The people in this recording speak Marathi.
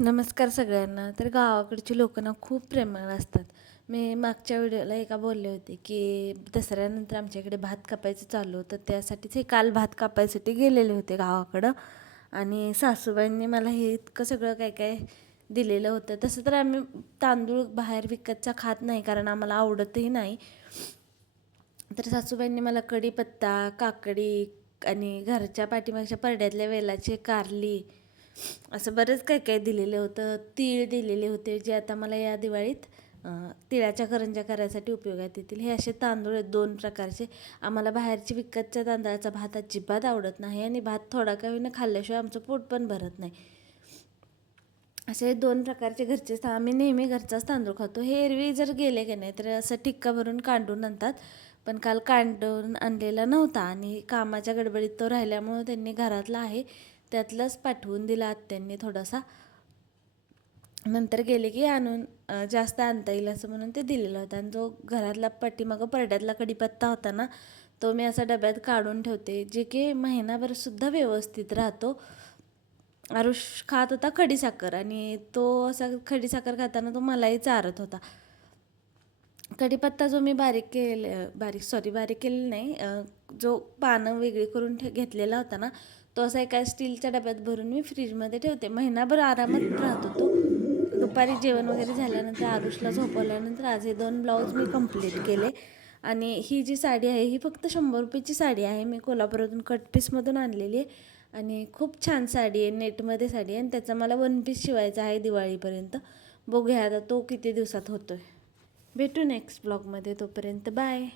नमस्कार सगळ्यांना. तर गावाकडची लोकं ना खूप प्रेमळ असतात. मी मागच्या व्हिडिओला एका बोलले होते की दसऱ्यानंतर आमच्या इकडे भात कापायचं चालू होतं. त्यासाठीच हे काल भात कापायसाठी गेलेले होते गावाकडं. आणि सासूबाईंनी मला हे इतकं सगळं काय काय दिलेलं होतं. तसं तर आम्ही तांदूळ बाहेर विकतचा खात नाही कारण आम्हाला आवडतही नाही. तर सासूबाईंनी मला कढीपत्ता काकडी आणि घरच्या पाठीमागच्या परड्यातल्या वेलाची कारली असं बरंच काय काय दिलेलं होतं. तीळ दिलेले होते जे आता मला या दिवाळीत तिळाच्या करंजा करायसाठी उपयोगात येतील. हे असे तांदूळ आहेत दोन प्रकारचे. आम्हाला बाहेरची विकतच्या तांदळाचा भात अजिबात आवडत नाही आणि भात थोडा का होईना खाल्ल्याशिवाय आमचं पोट पण भरत नाही. असे दोन प्रकारचे घरचे आम्ही नेहमी घरचाच तांदूळ खातो. हे एरवी जर गेले की नाही तर असं टिक्का भरून कांडून आणतात. पण काल कांडून आणलेला नव्हता आणि कामाच्या गडबडीत तो राहिल्यामुळं त्यांनी घरातला आहे. त्यातलंच पाठवून दिला आत्यांनी थोडासा. नंतर गेले की आणून जास्त आणता येईल असं म्हणून ते दिलेलं होतं. आणि जो घरातला पाठीमागं परड्यातला कढीपत्ता होता ना तो मी असा डब्यात काढून ठेवते. जे की महिनाभरसुद्धा व्यवस्थित राहतो. आरुष खात होता खडीसाखर आणि तो असा खडीसाखर खाताना तो मलाही चारत होता. कढीपत्ता जो मी बारीक केले बारीक सॉरी बारीक केलेला नाही जो पानं वेगळी करून ठे घेतलेला होता ना तो असा एका स्टीलच्या डब्यात भरून मी फ्रीजमध्ये ठेवते. महिनाभर आरामात राहतो तो. दुपारी जेवण वगैरे झाल्यानंतर आरुषला झोपवल्यानंतर आज हे दोन ब्लाऊज मी कंप्लीट केले. आणि ही जी साडी आहे ही फक्त शंभर रुपयाची साडी आहे. मी कोल्हापुरातून कट पीसमधून आणलेली आहे. आणि खूप छान साडी आहे नेटमध्ये साडी आहे. आणि त्याचा मला वन पीस शिवायचा आहे दिवाळीपर्यंत. बघूया आता तो किती दिवसात होतो आहे भेटू नेक्स्ट ब्लॉगमध्ये तोपर्यंत. बाय